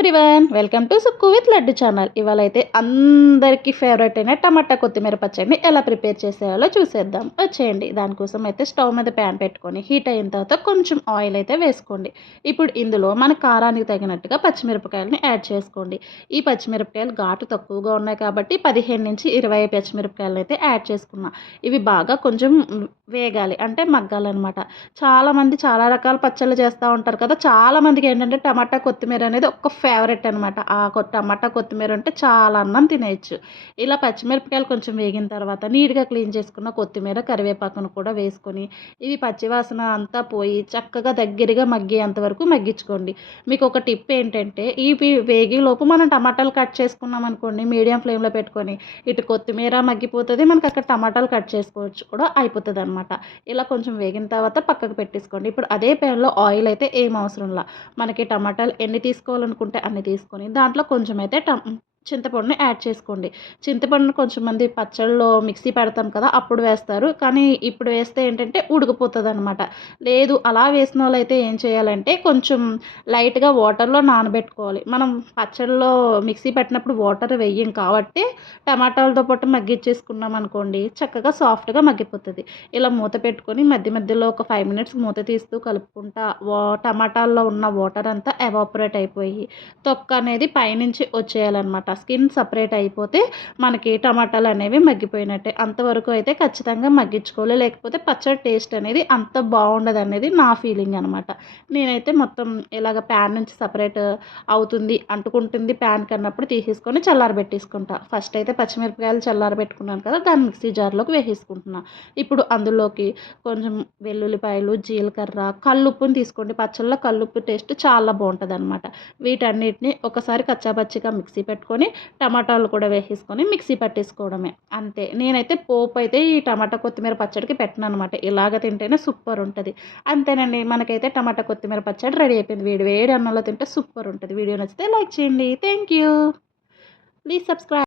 Everyone, welcome to Sukku with laddu channel. ఇవాళ అయితే అందరికీ ఫేవరెట్ అయిన టమాటా కొత్తిమీర పచ్చడిని ఎలా ప్రిపేర్ చేసేయాలో చూసేద్దాం. వచ్చేయండి. దానికోసం అయితే స్టవ్ మీద ప్యాన్ పెట్టుకొని హీట్ అయిన తర్వాత కొంచెం ఆయిల్ అయితే వేసుకోండి. ఇప్పుడు ఇందులో మన కారానికి తగినట్టుగా పచ్చిమిరపకాయలని యాడ్ చేసుకోండి. ఈ పచ్చిమిరపకాయలు ఘాటు తక్కువగా ఉన్నాయి కాబట్టి 15 నుంచి 20 పచ్చిమిరపకాయలు అయితే యాడ్ చేసుకున్నా. ఇవి బాగా కొంచెం వేగాలి, అంటే మగ్గాలన్నమాట. చాలామంది చాలా రకాల పచ్చళ్ళు చేస్తూ ఉంటారు కదా. చాలామందికి ఏంటంటే టమాటా కొత్తిమీర అనేది ఒక ఫేవరెట్ అనమాట. టమాటా కొత్తిమీర అంటే చాలా అన్నం తినేయచ్చు. ఇలా పచ్చిమిరపకాయలు కొంచెం వేగిన తర్వాత నీట్గా క్లీన్ చేసుకున్న కొత్తిమీర, కరివేపాకును కూడా వేసుకొని ఇవి పచ్చివాసన అంతా పోయి చక్కగా దగ్గరగా మగ్గేంత వరకు మగ్గించుకోండి. మీకు ఒక టిప్ ఏంటంటే ఇవి వేగేలోపు మనం టమాటాలు కట్ చేసుకున్నాం అనుకోండి, మీడియం ఫ్లేమ్లో పెట్టుకొని ఇటు కొత్తిమీర మగ్గిపోతుంది, మనకి అక్కడ టమాటాలు కట్ చేసుకోవచ్చు కూడా అయిపోతుంది అనమాట. ఇలా కొంచెం వేగిన తర్వాత పక్కకు పెట్టేసుకోండి. ఇప్పుడు అదే ప్యాన్లో ఆయిల్ అయితే ఏం అవసరంలా, మనకి టమాటాలు ఎన్ని తీసుకోవాలనుకుంటే అన్ని తీసుకొని దాంట్లో కొంచెం అయితే చింతపండుని యాడ్ చేసుకోండి. చింతపండుని కొంచెం మంది పచ్చళ్ళలో మిక్సీ పెడతాం కదా అప్పుడు వేస్తారు, కానీ ఇప్పుడు వేస్తే ఏంటంటే ఉడికిపోతుంది అనమాట. లేదు అలా వేసిన వాళ్ళైతే ఏం చేయాలంటే కొంచెం లైట్గా వాటర్లో నానబెట్టుకోవాలి. మనం పచ్చళ్ళలో మిక్సీ పెట్టినప్పుడు వాటర్ వేయం కాబట్టి టమాటాలతో పాటు మగ్గిచ్చేసుకున్నాం అనుకోండి, చక్కగా సాఫ్ట్గా మగ్గిపోతుంది. ఇలా మూత పెట్టుకొని మధ్య మధ్యలో ఒక 5 మినిట్స్ మూత తీస్తూ కలుపుకుంటా టమాటాల్లో ఉన్న వాటర్ అంతా ఎవాపరేట్ అయిపోయి తొక్క అనేది పైనుంచి వచ్చేయాలన్నమాట. స్కిన్ సపరేట్ అయిపోతే మనకి టమాటాలు అనేవి మగ్గిపోయినట్టే. అంతవరకు అయితే ఖచ్చితంగా మగ్గించుకోవాలి, లేకపోతే పచ్చడి టేస్ట్ అనేది అంత బాగుండదు అనేది నా ఫీలింగ్ అనమాట. నేనైతే మొత్తం ఇలాగ ప్యాన్ నుంచి సపరేట్ అవుతుంది, అంటుకుంటుంది ప్యాన్ కన్నప్పుడు తీసేసుకొని చల్లారబెట్టేసుకుంటా. ఫస్ట్ అయితే పచ్చిమిరపకాయలు చల్లారబెట్టుకున్నాను కదా, దాన్ని మిక్సీ జార్లోకి వేసేసుకుంటున్నాను. ఇప్పుడు అందులోకి కొంచెం వెల్లుల్లిపాయలు, జీలకర్ర, కల్లుప్పుని తీసుకోండి. పచ్చళ్ళలో కల్లుప్పు టేస్ట్ చాలా బాగుంటుంది అనమాట. వీటన్నిటిని ఒకసారి కచ్చాపచ్చిగా మిక్సీ పెట్టుకొని టమాటాలు కూడా వేసేసుకొని మిక్సీ పట్టేసుకోవడమే అంతే. నేనైతే పోపు అయితే ఈ టమాటా కొత్తిమీర పచ్చడికి పెట్టను అనమాట. ఇలాగ తింటేనే సూపర్ ఉంటుంది. అంతేనండి, మనకైతే టమాటా కొత్తిమీర పచ్చడి రెడీ అయిపోయింది. వేడి వేడి అన్నంలో తింటే సూపర్ ఉంటుంది. వీడియో నచ్చితే లైక్ చేయండి. Thank you. Please subscribe.